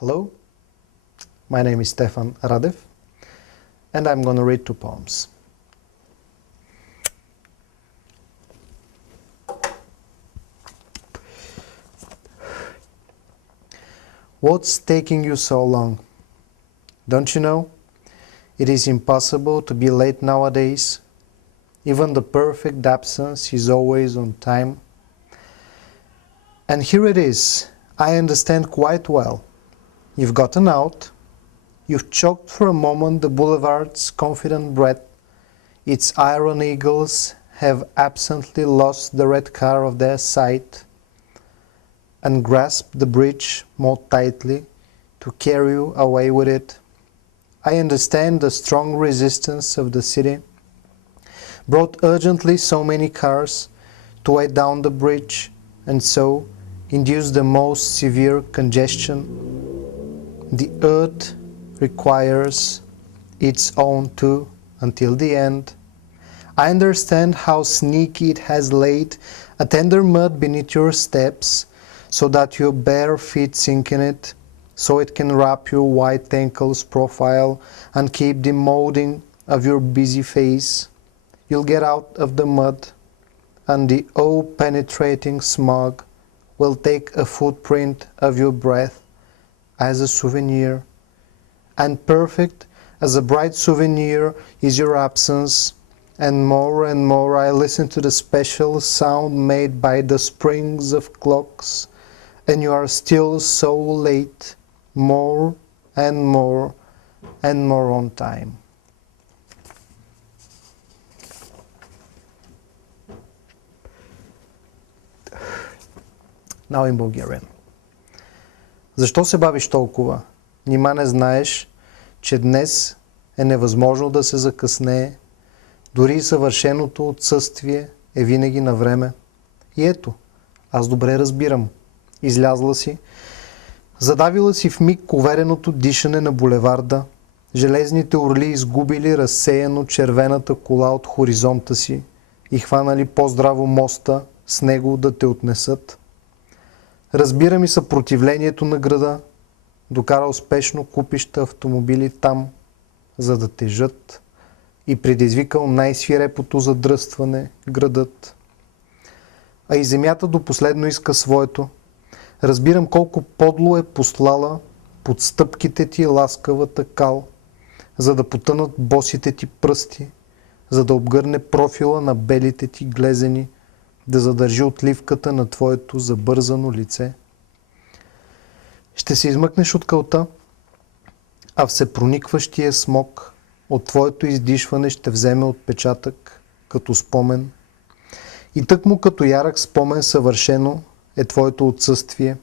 Hello, my name is Stefan Radev, and I'm going to read two poems. What's taking you so long? Don't you know? It is impossible to be late nowadays. Even the perfect absence is always on time. And here it is. I understand quite well. You've gotten out. You've choked for a moment the boulevard's confident breath. Its iron eagles have absently lost the red car of their sight and grasped the bridge more tightly to carry you away with it. I understand the strong resistance of the city brought urgently so many cars to weigh down the bridge and so induce the most severe congestion. The earth requires its own too until the end. I understand how sneaky it has laid a tender mud beneath your steps so that your bare feet sink in it, so it can wrap your white ankles profile and keep the molding of your busy face. You'll get out of the mud, and the all-penetrating smog will take a footprint of your breath as a souvenir. And perfect as a bright souvenir is your absence, and more I listen to the special sound made by the springs of clocks, and you are still so late, more and more on time. Now in Bulgarian. Защо се бавиш толкова? Нима не знаеш, че днес е невъзможно да се закъснее, дори и съвършеното отсъствие е винаги на време. И ето, аз добре разбирам. Излязла си, задавила си в миг увереното дишане на булеварда, железните орли изгубили разсеяно червената кола от хоризонта си и хванали по-здраво моста с него да те отнесат. Разбирам и съпротивлението на града, докара успешно купища автомобили там, за да тежат, и предизвикал най-свирепото задръстване градът. А и земята до последно иска своето. Разбирам колко подло е послала под стъпките ти ласкавата кал, за да потънат босите ти пръсти, за да обгърне профила на белите ти глезени, да задържи отливката на твоето забързано лице. Ще се измъкнеш от кълта, а всепроникващия смог от твоето издишване ще вземе отпечатък като спомен. И тъкмо като ярък спомен съвършено е твоето отсъствие.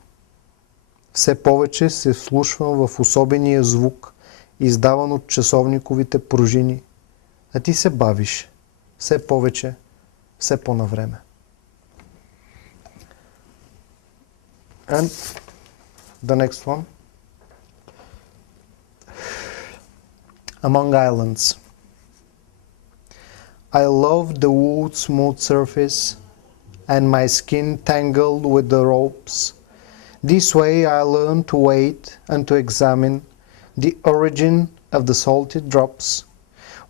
Все повече се вслушвам в особения звук, издаван от часовниковите пружини. А ти се бавиш. Все повече, все по-навреме. And the next one. Among Islands. I love the wood's smooth surface and my skin tangled with the ropes. This way I learn to wait and to examine the origin of the salty drops.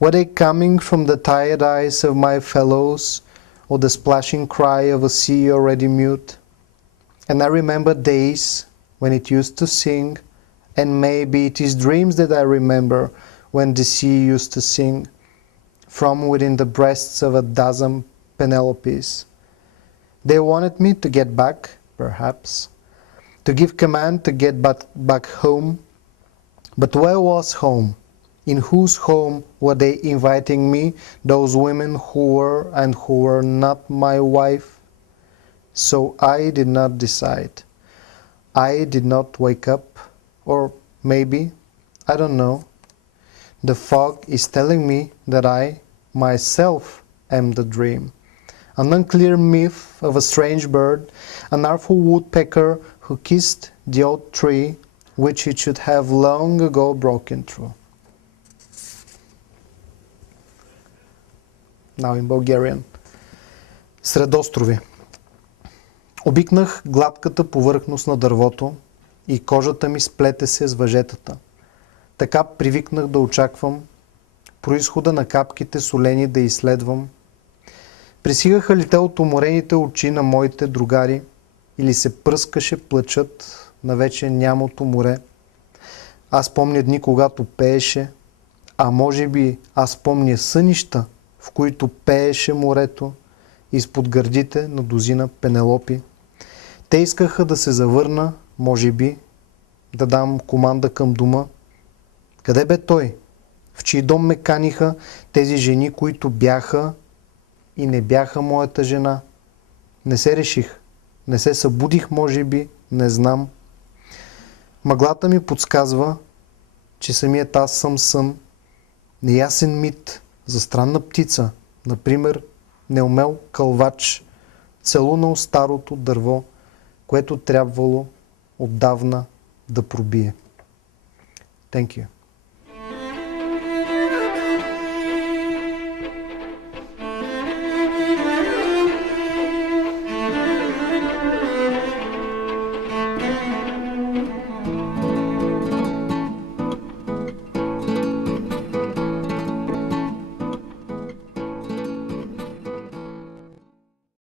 Were they coming from the tired eyes of my fellows or the splashing cry of a sea already mute? And I remember days when it used to sing, and maybe it is dreams that I remember when the sea used to sing from within the breasts of a dozen Penelopes. They wanted me to get back, perhaps, to give command to get back home. But where was home? In whose home were they inviting me, those women who were not my wife? So I did not decide. I did not wake up, or maybe, I don't know. The fog is telling me that I, myself, am the dream. An unclear myth of a strange bird, an artful woodpecker who kissed the old tree which it should have long ago broken through. Now in Bulgarian. Сред острови. Обикнах гладката повърхност на дървото, и кожата ми сплете се с въжетата. Така привикнах да очаквам произхода на капките солени да изследвам. Пресигаха ли те от уморените очи на моите другари или се пръскаше плачът на вече нямото море? Аз помня дни, когато пееше, а може би аз помня сънища, в които пееше морето изпод гърдите на дозина Пенелопи. Те искаха да се завърна, може би, да дам команда към дома. Къде бе той? В чий дом ме каниха тези жени, които бяха и не бяха моята жена? Не се реших. Не се събудих, може би, не знам. Мъглата ми подсказва, че самият аз съм сън. Неясен мит за странна птица, например, неумел кълвач, целунал старото дърво, което трябвало отдавна да пробие. Thank you.